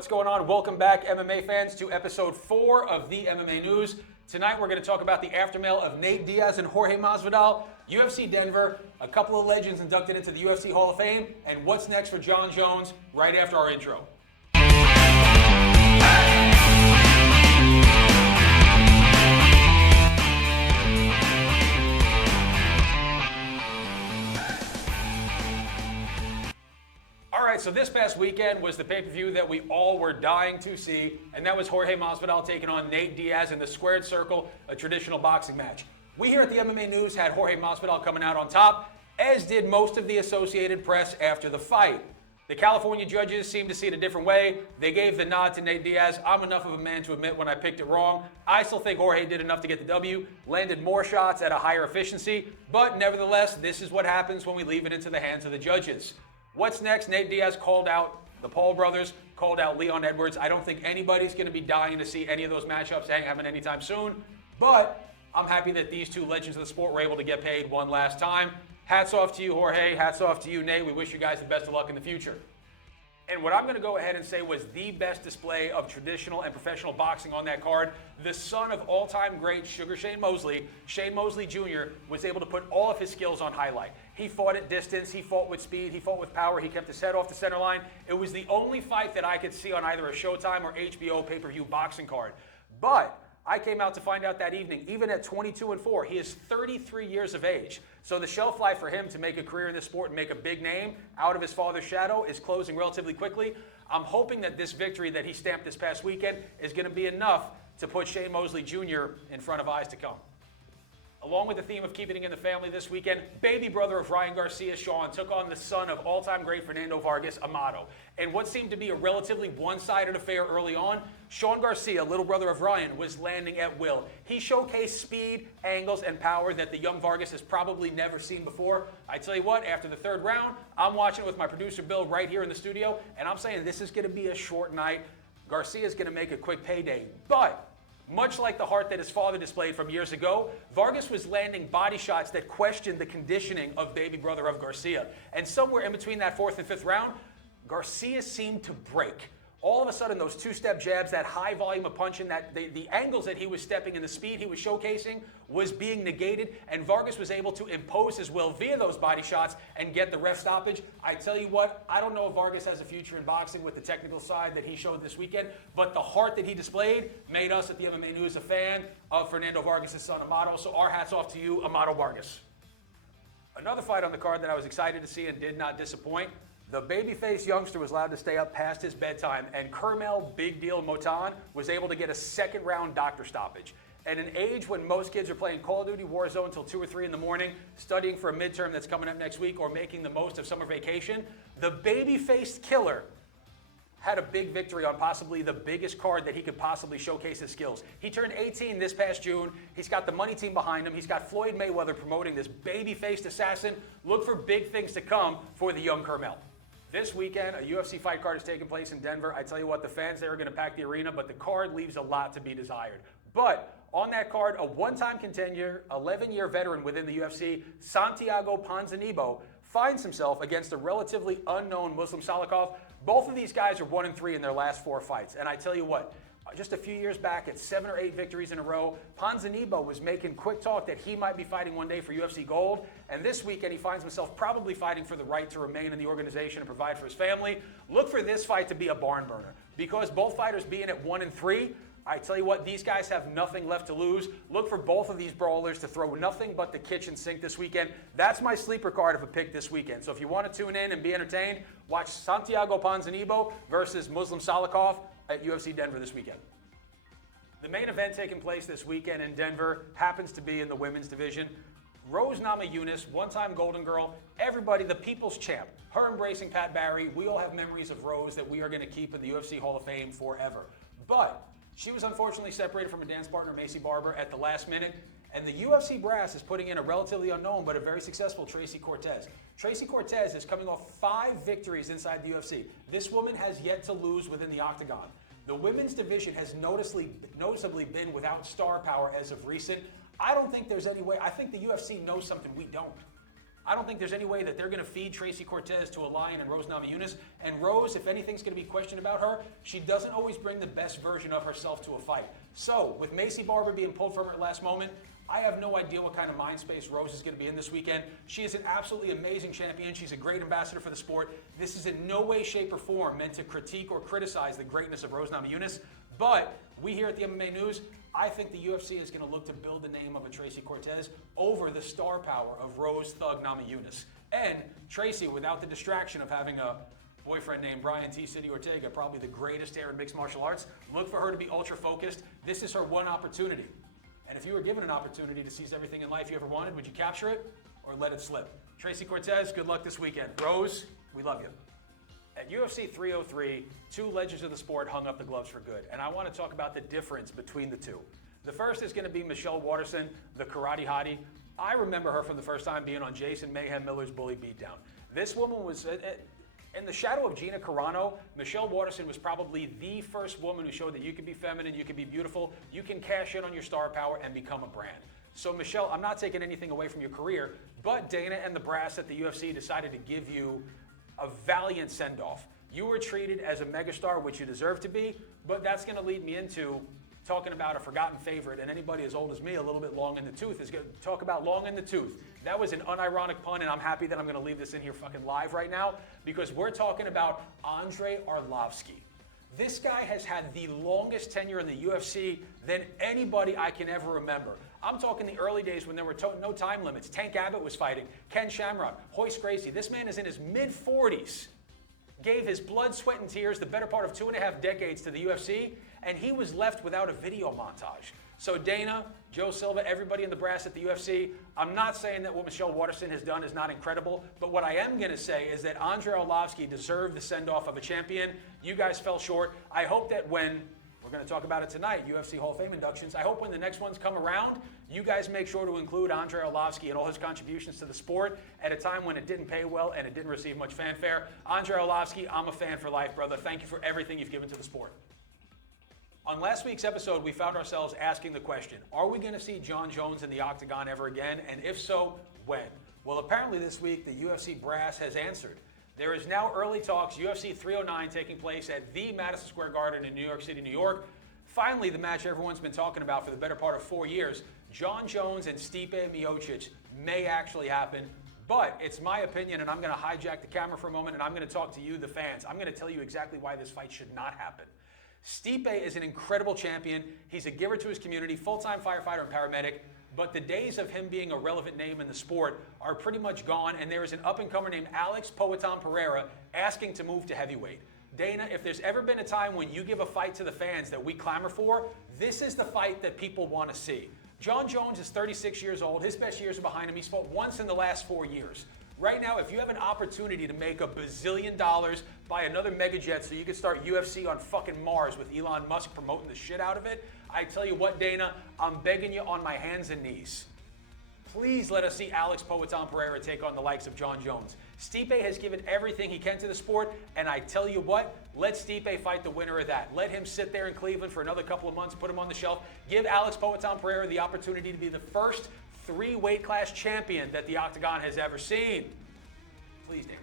What's going on? Welcome back, MMA fans, to episode 4 of the MMA News. Tonight, we're going to talk about the aftermath of Nate Diaz and Jorge Masvidal, UFC Denver, a couple of legends inducted into the UFC Hall of Fame, and what's next for Jon Jones right after our intro. So this past weekend was the pay-per-view that we all were dying to see, and that was Jorge Masvidal taking on Nate Diaz in the squared circle, a traditional boxing match. We here at the MMA News had Jorge Masvidal coming out on top, as did most of the Associated Press after the fight. The California judges seemed to see it a different way. They gave the nod to Nate Diaz. I'm enough of a man to admit when I picked it wrong. I still think Jorge did enough to get the W, landed more shots at a higher efficiency, but nevertheless, this is what happens when we leave it into the hands of the judges. What's next? Nate Diaz called out the Paul brothers, called out Leon Edwards. I don't think anybody's going to be dying to see any of those matchups happen anytime soon, but I'm happy that these two legends of the sport were able to get paid one last time. Hats off to you, Jorge. Hats off to you, Nate. We wish you guys the best of luck in the future. And what I'm going to go ahead and say was the best display of traditional and professional boxing on that card. The son of all-time great Sugar Shane Mosley, Shane Mosley Jr., was able to put all of his skills on highlight. He fought at distance, he fought with speed, he fought with power, he kept his head off the center line. It was the only fight that I could see on either a Showtime or HBO pay-per-view boxing card. But I came out to find out that evening, even at 22-4, he is 33 years of age. So the shelf life for him to make a career in this sport and make a big name out of his father's shadow is closing relatively quickly. I'm hoping that this victory that he stamped this past weekend is going to be enough to put Shane Mosley Jr. in front of eyes to come. Along with the theme of keeping it in the family this weekend, baby brother of Ryan Garcia, Sean, took on the son of all-time great Fernando Vargas, Amado. And what seemed to be a relatively one-sided affair early on, Sean Garcia, little brother of Ryan, was landing at will. He showcased speed, angles, and power that the young Vargas has probably never seen before. I tell you what, after the third round, I'm watching it with my producer Bill right here in the studio, and I'm saying this is going to be a short night. Garcia's going to make a quick payday, but much like the heart that his father displayed from years ago, Vargas was landing body shots that questioned the conditioning of baby brother of Garcia. And somewhere in between that 4th and 5th round, Garcia seemed to break. All of a sudden, those two-step jabs, that high volume of punching, that the angles that he was stepping and the speed he was showcasing was being negated, and Vargas was able to impose his will via those body shots and get the ref stoppage. I tell you what, I don't know if Vargas has a future in boxing with the technical side that he showed this weekend, but the heart that he displayed made us at the MMA News a fan of Fernando Vargas' son, Amado, so our hats off to you, Amado Vargas. Another fight on the card that I was excited to see and did not disappoint. The babyface youngster was allowed to stay up past his bedtime, and Curmel Big Deal Moton was able to get a second-round doctor stoppage. At an age when most kids are playing Call of Duty Warzone until 2 or 3 in the morning, studying for a midterm that's coming up next week, or making the most of summer vacation, the baby-faced killer had a big victory on possibly the biggest card that he could possibly showcase his skills. He turned 18 this past June. He's got the money team behind him. He's got Floyd Mayweather promoting this baby-faced assassin. Look for big things to come for the young Curmel. This weekend, a UFC fight card is taking place in Denver. I tell you what, the fans there are going to pack the arena, but the card leaves a lot to be desired. But on that card, a one-time contender, 11-year veteran within the UFC, Santiago Ponzinibbio, finds himself against a relatively unknown Muslim Salikov. Both of these guys are 1-3 in their last 4 fights. And I tell you what, just a few years back at 7 or 8 victories in a row, Ponzinibbio was making quick talk that he might be fighting one day for UFC Gold. And this weekend, he finds himself probably fighting for the right to remain in the organization and provide for his family. Look for this fight to be a barn burner. Because both fighters being at 1-3, I tell you what, these guys have nothing left to lose. Look for both of these brawlers to throw nothing but the kitchen sink this weekend. That's my sleeper card of a pick this weekend. So if you want to tune in and be entertained, watch Santiago Ponzinibbio versus Muslim Salikov at UFC Denver this weekend. The main event taking place this weekend in Denver happens to be in the women's division. Rose Namajunas, one-time Golden Girl, everybody, the people's champ, her embracing Pat Barry. We all have memories of Rose that we are going to keep in the UFC Hall of Fame forever. But she was unfortunately separated from her dance partner, Macy Barber, at the last minute. And the UFC brass is putting in a relatively unknown but a very successful Tracy Cortez. Tracy Cortez is coming off 5 victories inside the UFC. This woman has yet to lose within the octagon. The women's division has noticeably been without star power as of recent. I don't think there's any way. I think the UFC knows something we don't. I don't think there's any way that they're going to feed Tracy Cortez to a lion and Rose Namajunas. And Rose, if anything's going to be questioned about her, she doesn't always bring the best version of herself to a fight. So, with Macy Barber being pulled from her at last moment, I have no idea what kind of mind space Rose is going to be in this weekend. She is an absolutely amazing champion. She's a great ambassador for the sport. This is in no way, shape, or form meant to critique or criticize the greatness of Rose Namajunas. But we here at the MMA News, I think the UFC is going to look to build the name of a Tracy Cortez over the star power of Rose Thug Namajunas. And Tracy, without the distraction of having a boyfriend named Brian T. City Ortega, probably the greatest there in mixed martial arts, look for her to be ultra focused. This is her one opportunity. And if you were given an opportunity to seize everything in life you ever wanted, would you capture it or let it slip? Tracy Cortez, good luck this weekend. Rose, we love you. At UFC 303, two legends of the sport hung up the gloves for good, and I want to talk about the difference between the two. The first is going to be Michelle Waterson, the karate hottie. I remember her from the first time being on Jason Mayhem Miller's Bully Beatdown. This woman was, in the shadow of Gina Carano, Michelle Waterson was probably the first woman who showed that you can be feminine, you can be beautiful, you can cash in on your star power and become a brand. So Michelle, I'm not taking anything away from your career, but Dana and the brass at the UFC decided to give you a valiant send-off. You were treated as a megastar, which you deserve to be, but that's going to lead me into talking about a forgotten favorite, and anybody as old as me, a little bit long in the tooth, is going to talk about long in the tooth. That was an unironic pun, and I'm happy that I'm going to leave this in here fucking live right now, because we're talking about Andrei Arlovski. This guy has had the longest tenure in the UFC than anybody I can ever remember. I'm talking the early days when there were no time limits. Tank Abbott was fighting, Ken Shamrock, Royce Gracie. This man is in his mid-40s, gave his blood, sweat, and tears the better part of 2.5 decades to the UFC, and he was left without a video montage. So Dana, Joe Silva, everybody in the brass at the UFC, I'm not saying that what Michelle Waterson has done is not incredible, but what I am going to say is that Andrei Arlovski deserved the send-off of a champion. You guys fell short. I hope that when, we're going to talk about it tonight, UFC Hall of Fame inductions, I hope when the next ones come around, you guys make sure to include Andrei Arlovski and all his contributions to the sport at a time when it didn't pay well and it didn't receive much fanfare. Andrei Arlovski, I'm a fan for life, brother. Thank you for everything you've given to the sport. On last week's episode, we found ourselves asking the question, are we going to see Jon Jones in the octagon ever again? And if so, when? Well, apparently this week, the UFC brass has answered. There is now early talks, UFC 309 taking place at the Madison Square Garden in New York City, New York. Finally, the match everyone's been talking about for the better part of 4 years, Jon Jones and Stipe Miocic, may actually happen. But it's my opinion, and I'm going to hijack the camera for a moment, and I'm going to talk to you, the fans. I'm going to tell you exactly why this fight should not happen. Stipe is an incredible champion. He's a giver to his community, full-time firefighter and paramedic. But the days of him being a relevant name in the sport are pretty much gone, and there is an up-and-comer named Alex Poatan Pereira asking to move to heavyweight. Dana, if there's ever been a time when you give a fight to the fans that we clamor for, this is the fight that people want to see. Jon Jones is 36 years old. His best years are behind him. He's fought once in the last 4 years. Right now, if you have an opportunity to make $1 bazillion, buy another megajet so you can start UFC on fucking Mars with Elon Musk promoting the shit out of it, I tell you what, Dana, I'm begging you on my hands and knees. Please let us see Alex Poatan Pereira take on the likes of Jon Jones. Stipe has given everything he can to the sport, and I tell you what, let Stipe fight the winner of that. Let him sit there in Cleveland for another couple of months, put him on the shelf. Give Alex Poatan Pereira the opportunity to be the first 3 weight class champion that the Octagon has ever seen. Please, Dan.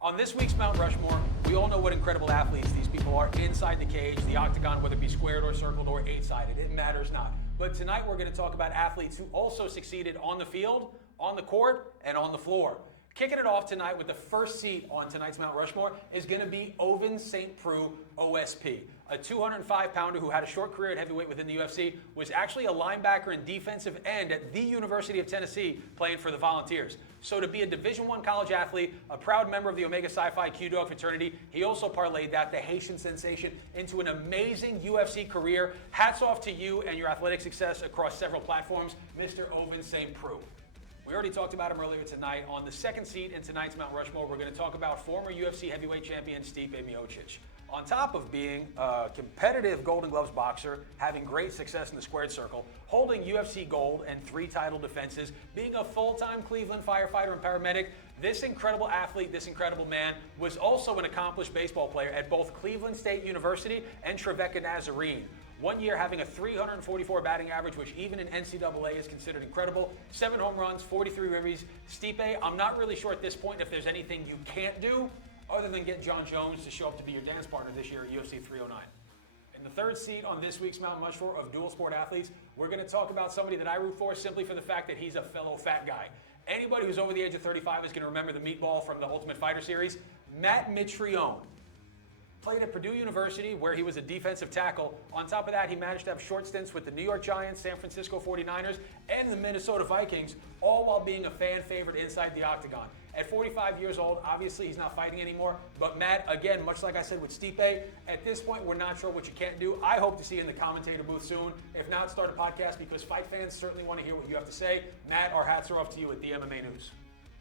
On this week's Mount Rushmore, we all know what incredible athletes these people are inside the cage, the Octagon, whether it be squared or circled or 8-sided. It matters not. But tonight we're going to talk about athletes who also succeeded on the field, on the court, and on the floor. Kicking it off tonight with the first seat on tonight's Mount Rushmore is going to be Ovince St. Preux, OSP. A 205-pounder who had a short career at heavyweight within the UFC, was actually a linebacker and defensive end at the University of Tennessee playing for the Volunteers. So to be a Division I college athlete, a proud member of the Omega Psi Phi Q-Dog fraternity, he also parlayed that, the Haitian sensation, into an amazing UFC career. Hats off to you and your athletic success across several platforms, Mr. Ovince St. Preux. We already talked about him earlier tonight. On the second seat in tonight's Mount Rushmore, we're going to talk about former UFC heavyweight champion Stipe Miocic. On top of being a competitive Golden Gloves boxer, having great success in the squared circle, holding UFC gold and 3 title defenses, being a full-time Cleveland firefighter and paramedic, this incredible athlete, this incredible man, was also an accomplished baseball player at both Cleveland State University and Trevecca Nazarene. 1 year having a 344 batting average, which even in NCAA is considered incredible. 7 home runs, 43 ribbies. Stipe, I'm not really sure at this point if there's anything you can't do other than get Jon Jones to show up to be your dance partner this year at UFC 309. In the third seat on this week's Mount Rushmore of dual sport athletes, we're going to talk about somebody that I root for simply for the fact that he's a fellow fat guy. Anybody who's over the age of 35 is going to remember the meatball from the Ultimate Fighter series. Matt Mitrione played at Purdue University, where he was a defensive tackle. On top of that, he managed to have short stints with the New York Giants, San Francisco 49ers, and the Minnesota Vikings, all while being a fan favorite inside the octagon. At 45 years old, obviously he's not fighting anymore, but Matt, again, much like I said with Stipe, at this point we're not sure what you can't do. I hope to see you in the commentator booth soon. If not, start a podcast, because fight fans certainly want to hear what you have to say. Matt, our hats are off to you at the MMA News.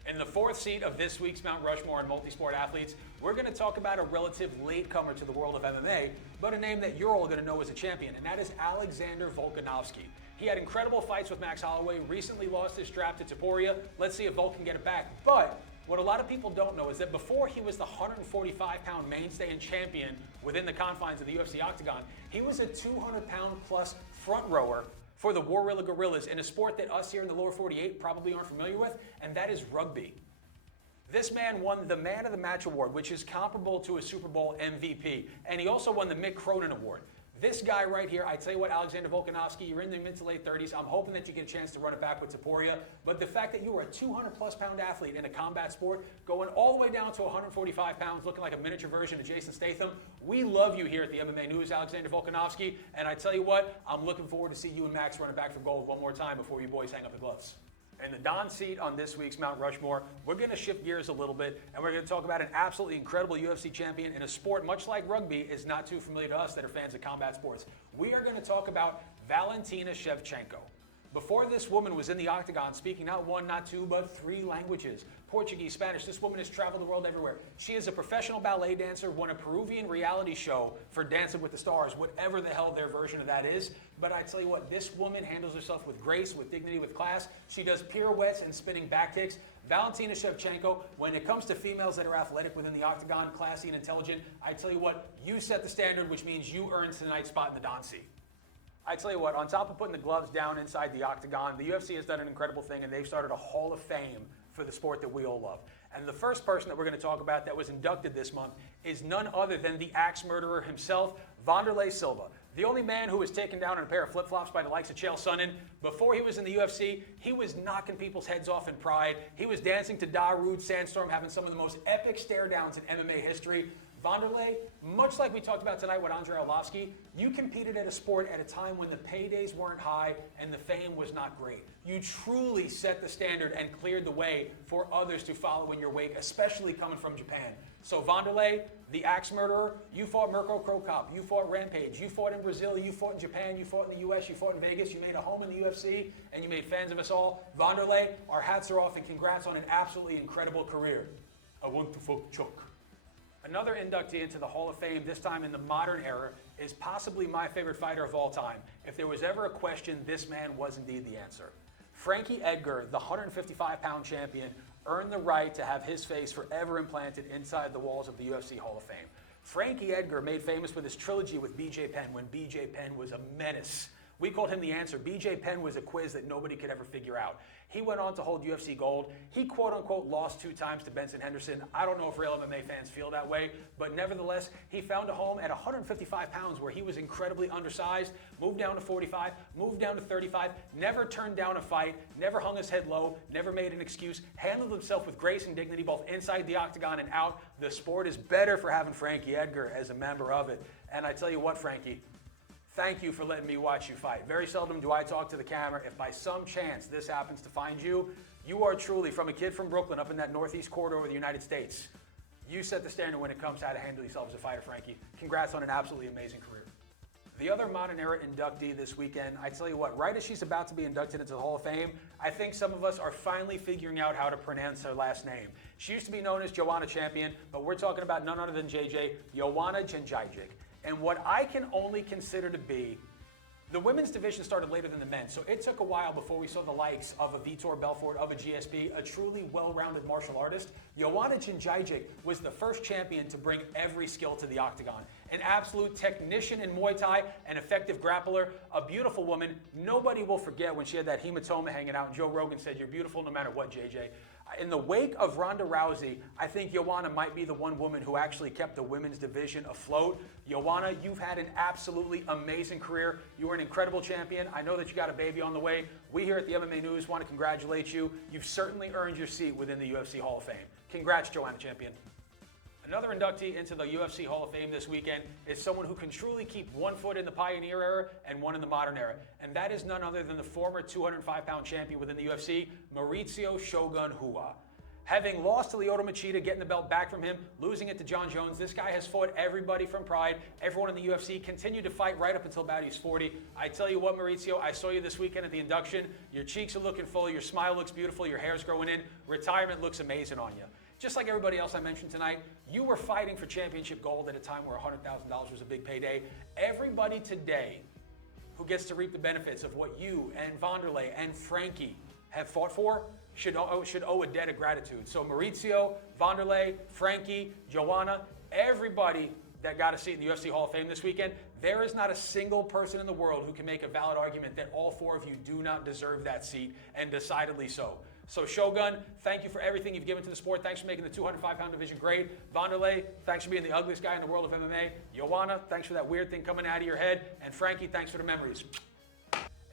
In the fourth seat of this week's Mount Rushmore and multi-sport athletes, we're going to talk about a relative latecomer to the world of MMA, but a name that you're all going to know as a champion, and that is Alexander Volkanovski. He had incredible fights with Max Holloway, recently lost his strap to Topuria. Let's see if Volk can get it back. But what a lot of people don't know is that before he was the 145-pound mainstay and champion within the confines of the UFC octagon, he was a 200-pound plus front rower for the Warrilla Gorillas in a sport that us here in the lower 48 probably aren't familiar with, and that is rugby. This man won the Man of the Match award, which is comparable to a Super Bowl MVP, and he also won the Mick Cronin Award. This guy right here, I tell you what, Alexander Volkanovski, you're in the mid to late 30s. I'm hoping that you get a chance to run it back with Topuria. But the fact that you were a 200-plus pound athlete in a combat sport, going all the way down to 145 pounds, looking like a miniature version of Jason Statham, we love you here at the MMA News, Alexander Volkanovski. And I tell you what, I'm looking forward to see you and Max run it back for gold one more time before you boys hang up the gloves. In the Don seat on this week's Mount Rushmore, we're going to shift gears a little bit, and we're going to talk about an absolutely incredible UFC champion in a sport much like rugby is not too familiar to us that are fans of combat sports. We are going to talk about Valentina Shevchenko. Before this woman was in the octagon speaking not one, not two, but 3 languages. Portuguese, Spanish. This woman has traveled the world everywhere. She is a professional ballet dancer, won a Peruvian reality show for Dancing with the Stars, whatever the hell their version of that is. But I tell you what, this woman handles herself with grace, with dignity, with class. She does pirouettes and spinning back kicks. Valentina Shevchenko, when it comes to females that are athletic within the octagon, classy and intelligent, I tell you what, you set the standard, which means you earn tonight's spot in the Don seat. I tell you what, on top of putting the gloves down inside the octagon, the UFC has done an incredible thing, and they've started a Hall of Fame for the sport that we all love. And the first person that we're going to talk about that was inducted this month is none other than the axe murderer himself, Wanderlei Silva. The only man who was taken down in a pair of flip-flops by the likes of Chael Sonnen. Before he was in the UFC, he was knocking people's heads off in pride. He was dancing to Darude Sandstorm, having some of the most epic stare-downs in MMA history. Wanderlei, much like we talked about tonight with Andrei Arlovski, you competed at a sport at a time when the paydays weren't high and the fame was not great. You truly set the standard and cleared the way for others to follow in your wake, especially coming from Japan. So Wanderlei, the axe murderer, you fought Mirko Cro Cop, you fought Rampage, you fought in Brazil, you fought in Japan, you fought in the US, you fought in Vegas, you made a home in the UFC, and you made fans of us all. Wanderlei, our hats are off and congrats on an absolutely incredible career. I want to fuck Chuck. Another inductee into the Hall of Fame, this time in the modern era, is possibly my favorite fighter of all time. If there was ever a question, this man was indeed the answer. Frankie Edgar, the 155-pound champion, earned the right to have his face forever implanted inside the walls of the UFC Hall of Fame. Frankie Edgar, made famous with his trilogy with BJ Penn when BJ Penn was a menace. We called him the answer. BJ Penn was a quiz that nobody could ever figure out. He went on to hold UFC gold. He quote-unquote lost 2 times to Benson Henderson. I don't know if real MMA fans feel that way, but nevertheless, he found a home at 155 pounds where he was incredibly undersized, moved down to 45, moved down to 35, never turned down a fight, never hung his head low, never made an excuse, handled himself with grace and dignity both inside the octagon and out. The sport is better for having Frankie Edgar as a member of it. And I tell you what, Frankie, thank you for letting me watch you fight. Very seldom do I talk to the camera. If by some chance this happens to find you, you are truly, from a kid from Brooklyn up in that northeast corridor of the United States, you set the standard when it comes to how to handle yourself as a fighter, Frankie. Congrats on an absolutely amazing career. The other modern era inductee this weekend, I tell you what, right as she's about to be inducted into the Hall of Fame, I think some of us are finally figuring out how to pronounce her last name. She used to be known as Joanna Champion, but we're talking about none other than JJ, Joanna Jędrzejczyk. And what I can only consider to be, the women's division started later than the men's, so it took a while before we saw the likes of a Vitor Belfort, of a GSP, a truly well-rounded martial artist. Joanna Jędrzejczyk was the first champion to bring every skill to the octagon. an absolute technician in Muay Thai, an effective grappler, a beautiful woman. Nobody will forget when she had that hematoma hanging out and Joe Rogan said, "You're beautiful no matter what, JJ." In the wake of Ronda Rousey, I think Joanna might be the one woman who actually kept the women's division afloat. Joanna, you've had an absolutely amazing career. You are an incredible champion. I know that you got a baby on the way. We here at the MMA News want to congratulate you. You've certainly earned your seat within the UFC Hall of Fame. Congrats, Joanna Champion. Another inductee into the UFC Hall of Fame this weekend is someone who can truly keep one foot in the Pioneer era and one in the modern era. And that is none other than the former 205-pound champion within the UFC, Mauricio Shogun Rua. Having lost to Lyoto Machida, getting the belt back from him, losing it to Jon Jones, this guy has fought everybody from Pride. Everyone in the UFC continued to fight right up until about he's 40. I tell you what, Mauricio, I saw you this weekend at the induction. Your cheeks are looking full, your smile looks beautiful, your hair's growing in. Retirement looks amazing on you. Just like everybody else I mentioned tonight, you were fighting for championship gold at a time where $100,000 was a big payday. Everybody today who gets to reap the benefits of what you and Vanderlei and Frankie have fought for should owe a debt of gratitude. So Mauricio, Vanderlei, Frankie, Joanna, everybody that got a seat in the UFC Hall of Fame this weekend, there is not a single person in the world who can make a valid argument that all four of you do not deserve that seat, and decidedly so. So Shogun, thank you for everything you've given to the sport. Thanks for making the 205-pound division great. Vanderlei, thanks for being the ugliest guy in the world of MMA. Joanna, thanks for that weird thing coming out of your head. And Frankie, thanks for the memories.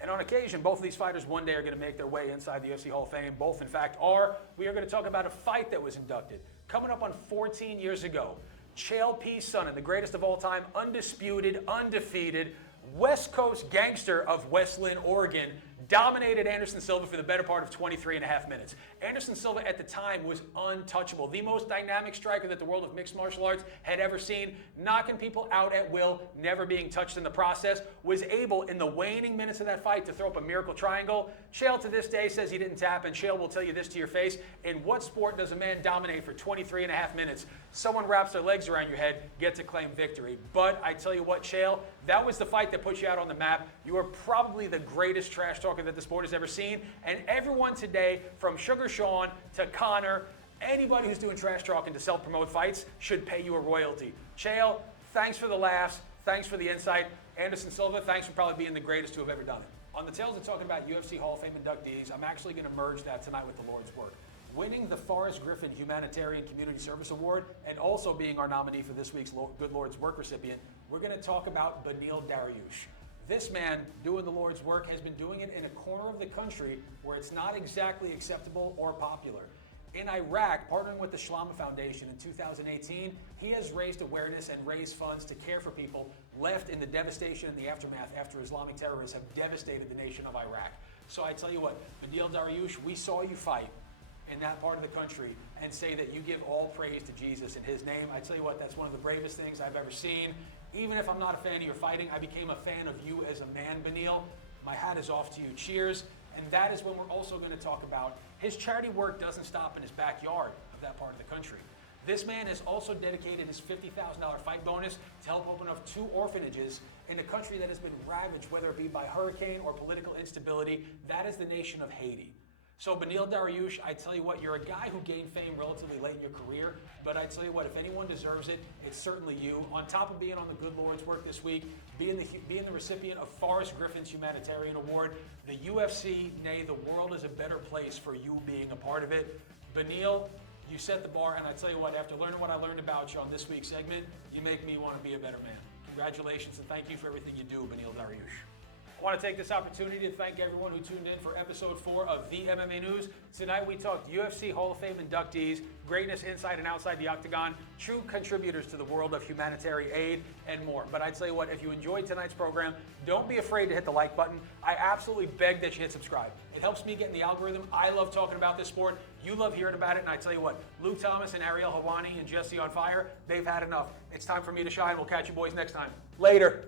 And on occasion, both of these fighters one day are going to make their way inside the UFC Hall of Fame. Both, in fact, are. We are going to talk about a fight that was inducted. Coming up on 14 years ago, Chael P. Sonnen, the greatest of all time, undisputed, undefeated, West Coast gangster of Westland, Oregon, dominated Anderson Silva for the better part of 23.5 minutes. Anderson Silva at the time was untouchable, the most dynamic striker that the world of mixed martial arts had ever seen, knocking people out at will, never being touched in the process, was able in the waning minutes of that fight to throw up a miracle triangle. Chael to this day says he didn't tap, and Chael will tell you this to your face: in what sport does a man dominate for 23.5 minutes? Someone wraps their legs around your head, gets to claim victory. But I tell you what, Chael, that was the fight that put you out on the map. You are probably the greatest trash talker that the sport has ever seen, and everyone today, from Sugar Sean to Connor, anybody who's doing trash talking to self-promote fights should pay you a royalty. Chael, thanks for the laughs, thanks for the insight. Anderson Silva, thanks for probably being the greatest to have ever done it. On the tails of talking about UFC Hall of Fame inductees, I'm actually going to merge that tonight with the Lord's work. Winning the Forrest Griffin Humanitarian Community Service Award and also being our nominee for this week's Good Lord's Work recipient, we're going to talk about Beneil Dariush. This man doing the Lord's work has been doing it in a corner of the country where it's not exactly acceptable or popular. In Iraq, partnering with the Shlama Foundation in 2018, he has raised awareness and raised funds to care for people left in the devastation and the aftermath after Islamic terrorists have devastated the nation of Iraq. So I tell you what, Beneil Dariush, we saw you fight in that part of the country and say that you give all praise to Jesus in his name. I tell you what, that's one of the bravest things I've ever seen. Even if I'm not a fan of your fighting, I became a fan of you as a man, Beneil. My hat is off to you. Cheers. And that is when we're also going to talk about his charity work doesn't stop in his backyard of that part of the country. This man has also dedicated his $50,000 fight bonus to help open up 2 orphanages in a country that has been ravaged, whether it be by hurricane or political instability. That is the nation of Haiti. So Beneil Dariush, I tell you what, you're a guy who gained fame relatively late in your career, but I tell you what, if anyone deserves it, it's certainly you. On top of being on the Good Lord's work this week, being the recipient of Forrest Griffin's Humanitarian Award, the UFC, nay, the world is a better place for you being a part of it. Beneil, you set the bar, and I tell you what, after learning what I learned about you on this week's segment, you make me want to be a better man. Congratulations, and thank you for everything you do, Beneil Dariush. I want to take this opportunity to thank everyone who tuned in for episode 4 of the MMA News. Tonight we talked UFC Hall of Fame inductees, greatness inside and outside the octagon, true contributors to the world of humanitarian aid, and more. But I tell you what, if you enjoyed tonight's program, don't be afraid to hit the like button. I absolutely beg that you hit subscribe. It helps me get in the algorithm. I love talking about this sport. You love hearing about it. And I tell you what, Luke Thomas and Ariel Hawani and Jesse on Fire, they've had enough. It's time for me to shine. We'll catch you boys next time. Later.